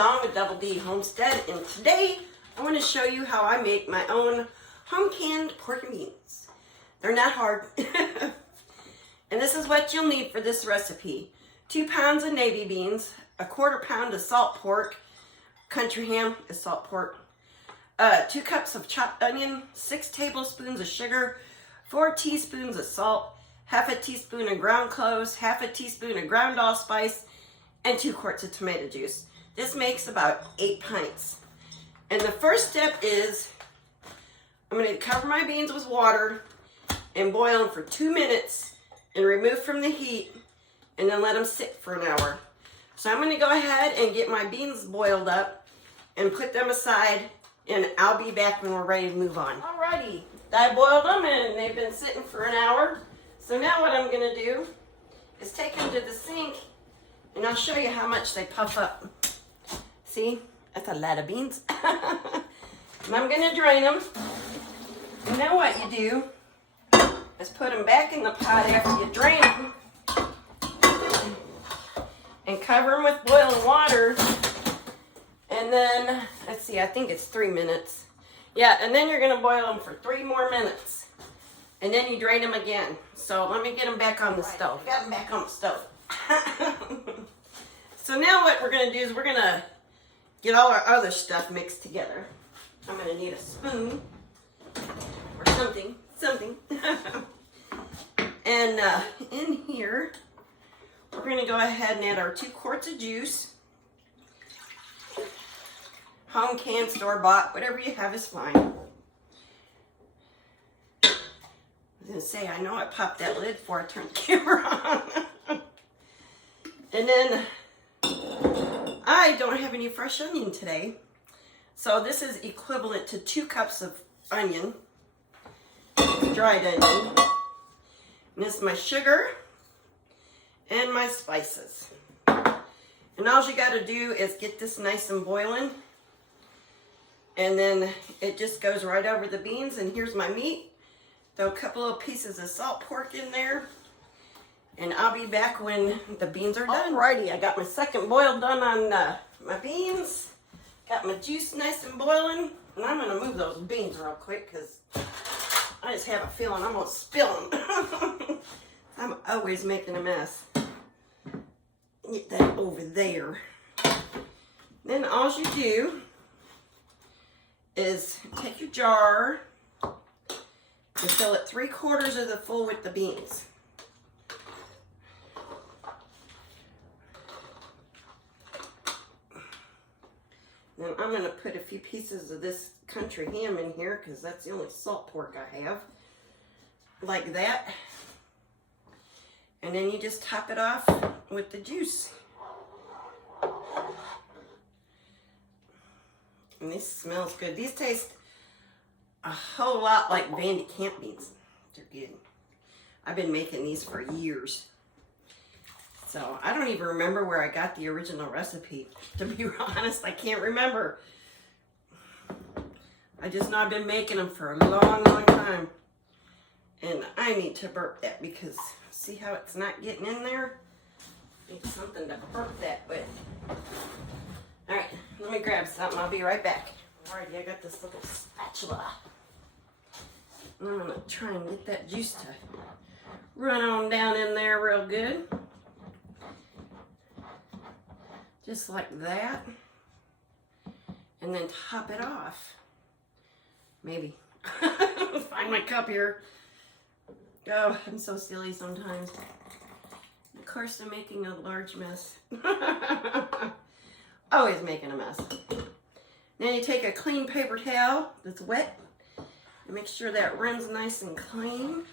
Dawn with Double D Homestead, and today I want to show you how I make my own home canned pork and beans. They're not hard. And this is what you'll need for this recipe. 2 pounds of navy beans, 1/4 pound of salt pork, country ham is salt pork, 2 cups of chopped onion, 6 tablespoons of sugar, 4 teaspoons of salt, 1/2 teaspoon of ground cloves, 1/2 teaspoon of ground allspice, and 2 quarts of tomato juice. This makes about 8 pints. And the first step is I'm going to cover my beans with water and boil them for 2 minutes and remove from the heat and then let them sit for an hour. So I'm going to go ahead and get my beans boiled up and put them aside, and I'll be back when we're ready to move on. Alrighty, I boiled them and they've been sitting for an hour. So now what I'm going to do is take them to the sink and I'll show you how much they puff up. See, that's a lot of beans. And I'm going to drain them. And now what you do is put them back in the pot after you drain them and cover them with boiling water. And then, let's see, I think it's 3 minutes. Yeah, and then you're going to boil them for 3 more minutes. And then you drain them again. So let me get them back on the stove. Got them back on the stove. So now what we're going to do is we're going to get all our other stuff mixed together. I'm going to need a spoon or something. And in here, we're going to go ahead and add our 2 quarts of juice. Home canned, store-bought, whatever you have is fine. I was going to say, I know I popped that lid before I turned the camera on. And then, I don't have any fresh onion today. So this is equivalent to 2 cups of onion, dried onion. And this is my sugar and my spices. And all you got to do is get this nice and boiling. And then it just goes right over the beans. And here's my meat. Throw a couple of pieces of salt pork in there. And I'll be back when the beans are done. Alrighty, I got my second boil done on my beans. Got my juice nice and boiling. And I'm going to move those beans real quick because I just have a feeling I'm going to spill them. I'm always making a mess. Get that over there. Then all you do is take your jar and fill it 3/4 of the full with the beans. Then I'm going to put a few pieces of this country ham in here because that's the only salt pork I have. Like that. And then you just top it off with the juice. And this smells good. These taste a whole lot like Vandy Camp beans. They're good. I've been making these for years. So I don't even remember where I got the original recipe. To be honest, I can't remember. I just know I've been making them for a long, long time. And I need to burp that because see how it's not getting in there? Need something to burp that with. Alright, let me grab something. I'll be right back. Alrighty, I got this little spatula. And I'm going to try and get that juice to run on down in there real good. Just like that. And then top it off. Maybe. Find my cup here. Oh, I'm so silly sometimes. Of course, I'm making a large mess. Always making a mess. Then you take a clean paper towel that's wet and make sure that rim's nice and clean.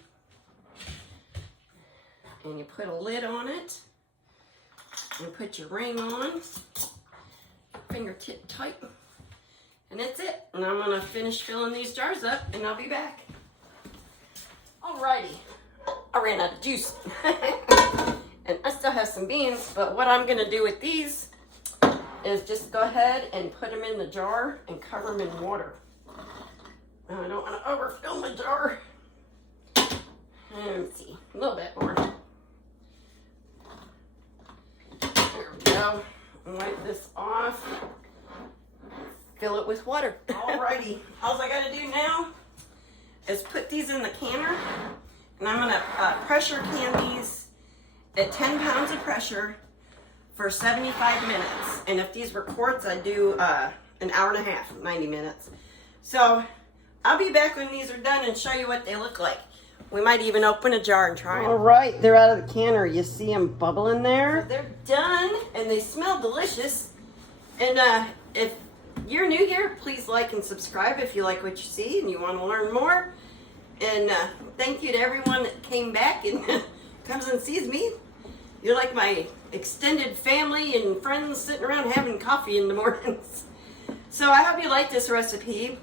And you put a lid on it. And put your ring on. Fingertip tight. And that's it. And I'm going to finish filling these jars up and I'll be back. Alrighty. I ran out of juice. And I still have some beans, but what I'm going to do with these is just go ahead and put them in the jar and cover them in water. Now I don't want to overfill my jar. Let's see, a little bit more. There we go. and wipe this off. Fill it with water. Alrighty, all I gotta do now is put these in the canner, and I'm gonna pressure can these at 10 pounds of pressure for 75 minutes. And if these were quarts, I'd do an hour and a half, 90 minutes. So I'll be back when these are done and show you what they look like. We might even open a jar and try them. All right, they're out of the canner. You see them bubbling there? So they're done, and they smell delicious. And if you're new here, please like and subscribe if you like what you see and you want to learn more. And thank you to everyone that came back and comes and sees me. You're like my extended family and friends sitting around having coffee in the mornings. So I hope you like this recipe.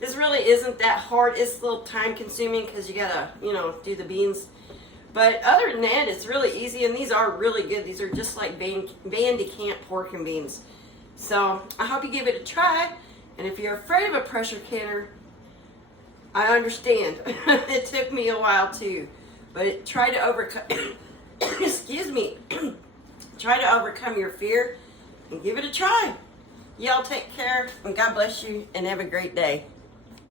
This really isn't that hard. It's a little time consuming because you gotta, do the beans. But other than that, it's really easy, and these are really good. These are just like Bandy Camp pork and beans. So I hope you give it a try. And if you're afraid of a pressure canner, I understand. It took me a while too. But try to overcome, excuse me, try to overcome your fear and give it a try. Y'all take care, and God bless you, and have a great day.